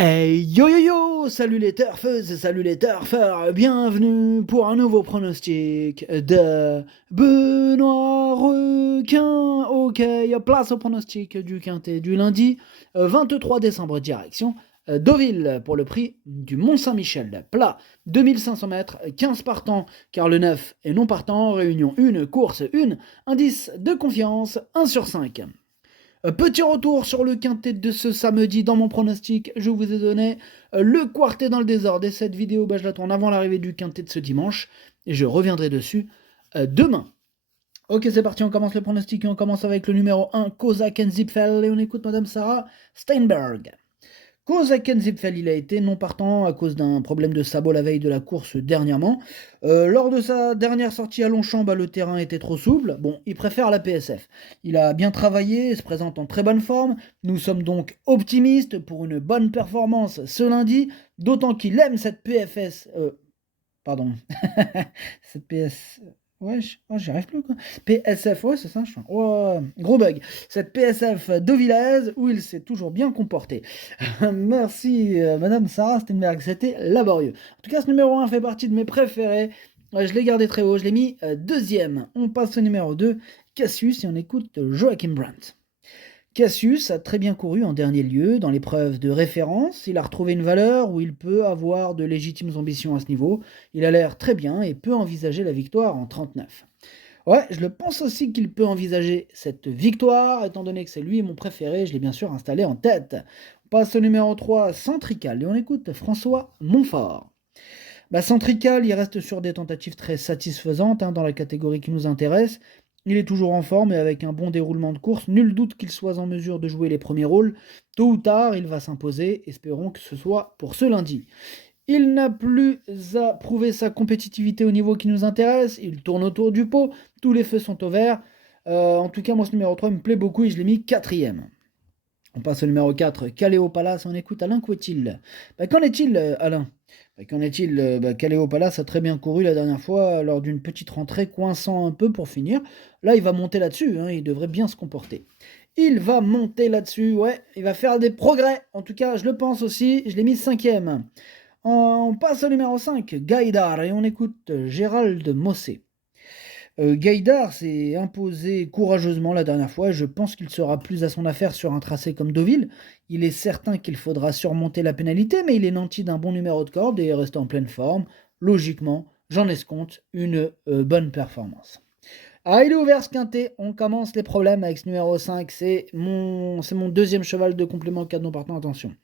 Hey yo yo yo! Salut les turfeuses, salut les turfeurs, bienvenue pour un nouveau pronostic de Benoît Requin. Ok, place au pronostic du quintet du lundi 23 décembre, direction Deauville pour le prix du Mont-Saint-Michel. Plat 2500 mètres, 15 partants, car le 9 est non partant, réunion 1, course 1, indice de confiance 1 sur 5. Petit retour sur le quintet de ce samedi dans mon pronostic. Je vous ai donné le quartet dans le désordre. Et cette vidéo, je la tourne avant l'arrivée du quintet de ce dimanche. Et je reviendrai dessus demain. Ok, c'est parti, on commence le pronostic. Et on commence avec le numéro 1, Kozak Zipfel. Et on écoute Madame Sarah Steinberg. Kozak Zipfel, il a été non partant à cause d'un problème de sabot la veille de la course dernièrement. Lors de sa dernière sortie à Longchamp, le terrain était trop souple. Bon, il préfère la PSF. Il a bien travaillé et se présente en très bonne forme. Nous sommes donc optimistes pour une bonne performance ce lundi, d'autant qu'il aime cette PFS. Pardon. Cette PS. Ouais, j'y arrive plus quoi. PSF, ouais, c'est ça. Oh, gros bug. Cette PSF Deauvillez où il s'est toujours bien comporté. Merci, Madame Sarah Steinberg. C'était laborieux. En tout cas, ce numéro 1 fait partie de mes préférés. Je l'ai gardé très haut. Je l'ai mis deuxième. On passe au numéro 2, Cassius, et on écoute Joachim Brandt. Cassius a très bien couru en dernier lieu dans l'épreuve de référence. Il a retrouvé une valeur où il peut avoir de légitimes ambitions à ce niveau. Il a l'air très bien et peut envisager la victoire en 39. Ouais, je le pense aussi qu'il peut envisager cette victoire, étant donné que c'est lui mon préféré, je l'ai bien sûr installé en tête. On passe au numéro 3, Centrical, et on écoute François Montfort. Centrical, il reste sur des tentatives très satisfaisantes dans la catégorie qui nous intéresse. Il est toujours en forme et avec un bon déroulement de course. Nul doute qu'il soit en mesure de jouer les premiers rôles. Tôt ou tard, il va s'imposer. Espérons que ce soit pour ce lundi. Il n'a plus à prouver sa compétitivité au niveau qui nous intéresse. Il tourne autour du pot. Tous les feux sont au vert. En tout cas, moi, ce numéro 3 me plaît beaucoup et je l'ai mis quatrième. On passe au numéro 4, Caléo Palace, on écoute Alain Couetil. Qu'en est-il, Alain? Qu'en est-il? Caléo Palace a très bien couru la dernière fois lors d'une petite rentrée, coinçant un peu pour finir. Là, il va monter là-dessus, il devrait bien se comporter. Il va monter là-dessus, ouais, il va faire des progrès. En tout cas, je le pense aussi, je l'ai mis cinquième. On passe au numéro 5, Gaïdar, et on écoute Gérald Mossé. Gaïdar s'est imposé courageusement la dernière fois. Je pense qu'il sera plus à son affaire sur un tracé comme Deauville. Il est certain qu'il faudra surmonter la pénalité, mais il est nanti d'un bon numéro de corde et reste en pleine forme. Logiquement, j'en escompte une bonne performance. Ah, il est ouvert ce quintet. On commence les problèmes avec ce numéro 5. C'est mon deuxième cheval de complément 4 non partant. Attention.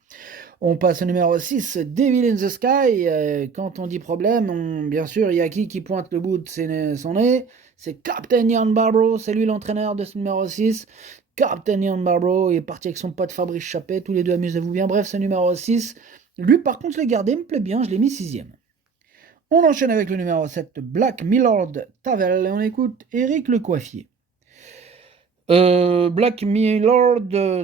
On passe au numéro 6, Devil in the Sky. Quand on dit problème, bien sûr, il y a qui pointe le bout de son nez. C'est Captain Ian Barbrough, c'est lui l'entraîneur de ce numéro 6. Captain Ian Barbrough est parti avec son pote Fabrice Chappet, tous les deux amusez-vous bien. Bref, c'est numéro 6. Lui, par contre, je l'ai gardé, il me plaît bien, je l'ai mis sixième. On enchaîne avec le numéro 7, Black Millard Tavel, et on écoute Eric Le Coiffier. Black Millard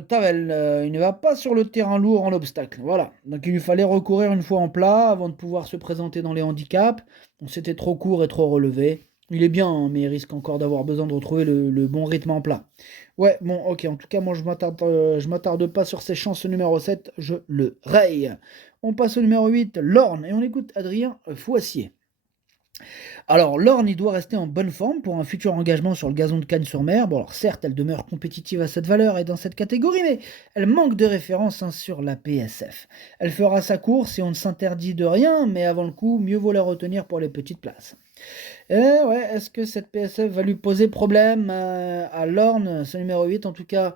Tavel, il ne va pas sur le terrain lourd en obstacle. Voilà. Donc il lui fallait recourir une fois en plat avant de pouvoir se présenter dans les handicaps. Donc c'était trop court et trop relevé. Il est bien, mais il risque encore d'avoir besoin de retrouver le bon rythme en plat. Ouais, bon, ok. En tout cas, moi, je m'attarde pas sur ses chances numéro 7. Je le raye. On passe au numéro 8, Lorne, et on écoute Adrien Foissier. Alors, Lorne, il doit rester en bonne forme pour un futur engagement sur le gazon de Cagnes-sur-Mer. Bon, alors certes, elle demeure compétitive à cette valeur et dans cette catégorie, mais elle manque de référence sur la PSF. Elle fera sa course et on ne s'interdit de rien, mais avant le coup, mieux vaut la retenir pour les petites places. Et ouais, est-ce que cette PSF va lui poser problème à Lorne, ce numéro 8 en tout cas?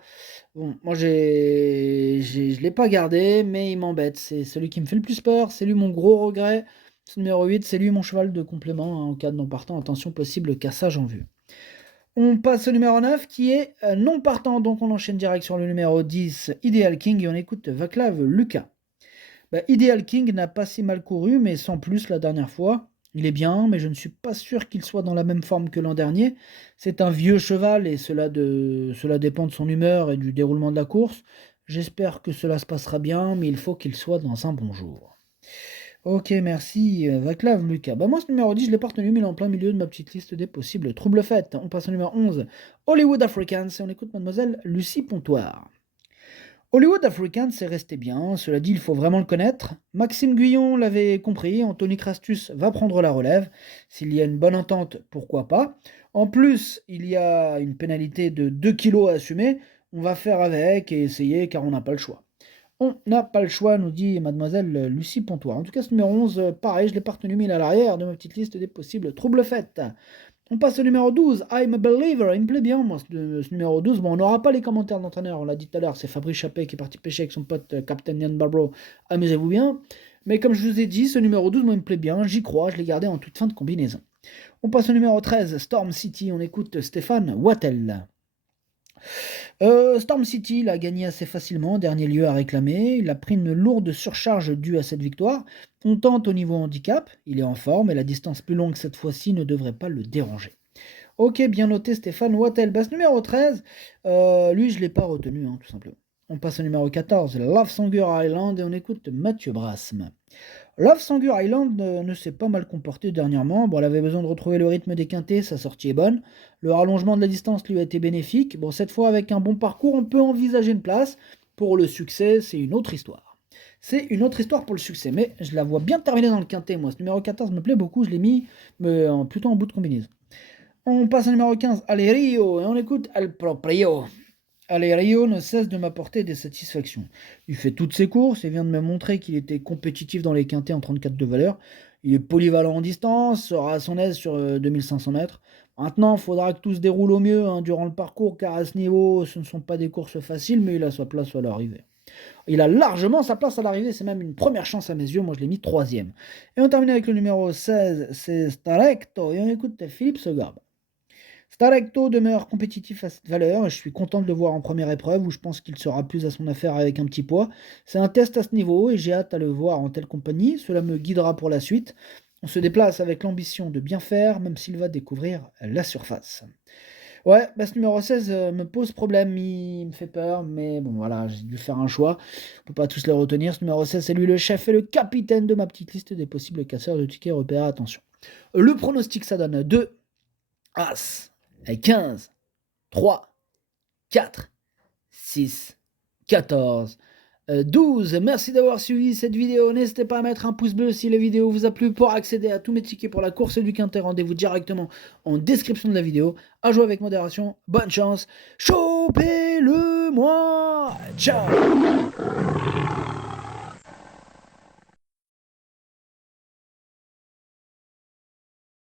Bon, moi je ne l'ai pas gardé, mais il m'embête. C'est celui qui me fait le plus peur, c'est lui mon gros regret. Ce numéro 8, c'est lui mon cheval de complément en cas de non partant. Attention, possible cassage en vue. On passe au numéro 9 qui est non partant, donc on enchaîne direct sur le numéro 10, Ideal King, et on écoute Vaclav Lucas. Ideal King n'a pas si mal couru, mais sans plus la dernière fois. Il est bien, mais je ne suis pas sûr qu'il soit dans la même forme que l'an dernier. C'est un vieux cheval et cela dépend de son humeur et du déroulement de la course. J'espère que cela se passera bien, mais il faut qu'il soit dans un bon jour. Ok, merci, Vaclav Lucas. Moi, ce numéro 10, je l'ai pas retenu, mais il est en plein milieu de ma petite liste des possibles troubles faits. On passe au numéro 11, Hollywood Africans, et on écoute mademoiselle Lucie Pontoire. Hollywood African, c'est resté bien. Cela dit, il faut vraiment le connaître. Maxime Guyon l'avait compris. Anthony Crastus va prendre la relève. S'il y a une bonne entente, pourquoi pas. En plus, il y a une pénalité de 2 kilos à assumer. On va faire avec et essayer car on n'a pas le choix. On n'a pas le choix, nous dit mademoiselle Lucie Pontois. En tout cas, ce numéro 11, pareil, je l'ai pas retenu, mais il est à l'arrière de ma petite liste des possibles troubles faits. On passe au numéro 12, I'm a Believer. Il me plaît bien, moi, ce numéro 12. Bon, on n'aura pas les commentaires d'entraîneur, on l'a dit tout à l'heure, c'est Fabrice Chappé qui est parti pêcher avec son pote Captain Ian Barbro. Amusez-vous bien. Mais comme je vous ai dit, ce numéro 12, moi, il me plaît bien, j'y crois, je l'ai gardé en toute fin de combinaison. On passe au numéro 13, Storm City. On écoute Stéphane Wattel. Storm City l'a gagné assez facilement, dernier lieu à réclamer. Il a pris une lourde surcharge due à cette victoire. On tente au niveau handicap, il est en forme et la distance plus longue cette fois-ci ne devrait pas le déranger. Ok, bien noté Stéphane Wattel. Basse numéro 13, lui je ne l'ai pas retenu, tout simplement. On passe au numéro 14, Love Songeur Island, et on écoute Mathieu Brasme. Love Songeur Island ne s'est pas mal comporté dernièrement. Bon, elle avait besoin de retrouver le rythme des quintés, sa sortie est bonne. Le rallongement de la distance lui a été bénéfique. Bon, cette fois, avec un bon parcours, on peut envisager une place. Pour le succès, c'est une autre histoire. C'est une autre histoire pour le succès, mais je la vois bien terminée dans le quintet, moi. Ce numéro 14 me plaît beaucoup, je l'ai mis plutôt en bout de combinaison. On passe au numéro 15, Allez Rio, et on écoute Al Proprio. Allez, Rio ne cesse de m'apporter des satisfactions. Il fait toutes ses courses et vient de me montrer qu'il était compétitif dans les quintets en 34 de valeur. Il est polyvalent en distance, sera à son aise sur 2500 mètres. Maintenant, il faudra que tout se déroule au mieux durant le parcours, car à ce niveau, ce ne sont pas des courses faciles, mais il a sa place à l'arrivée. Il a largement sa place à l'arrivée, c'est même une première chance à mes yeux, moi je l'ai mis 3e. Et on termine avec le numéro 16, c'est Starecto, et on écoute Philippe Segarbe. Starecto demeure compétitif à cette valeur et je suis content de le voir en première épreuve où je pense qu'il sera plus à son affaire avec un petit poids. C'est un test à ce niveau et j'ai hâte à le voir en telle compagnie. Cela me guidera pour la suite. On se déplace avec l'ambition de bien faire, même s'il va découvrir la surface. Ouais, ce numéro 16 me pose problème, il me fait peur, mais bon voilà, j'ai dû faire un choix. On peut pas tous les retenir. Ce numéro 16, c'est lui le chef et le capitaine de ma petite liste des possibles casseurs de tickets repérés. Attention. Le pronostic, ça donne 2 As. 15, 3, 4, 6, 14, 12. Merci d'avoir suivi cette vidéo. N'hésitez pas à mettre un pouce bleu si la vidéo vous a plu. Pour accéder à tous mes tickets pour la course du quintet, rendez-vous directement en description de la vidéo. À jouer avec modération. Bonne chance. Chopez-le moi. Ciao.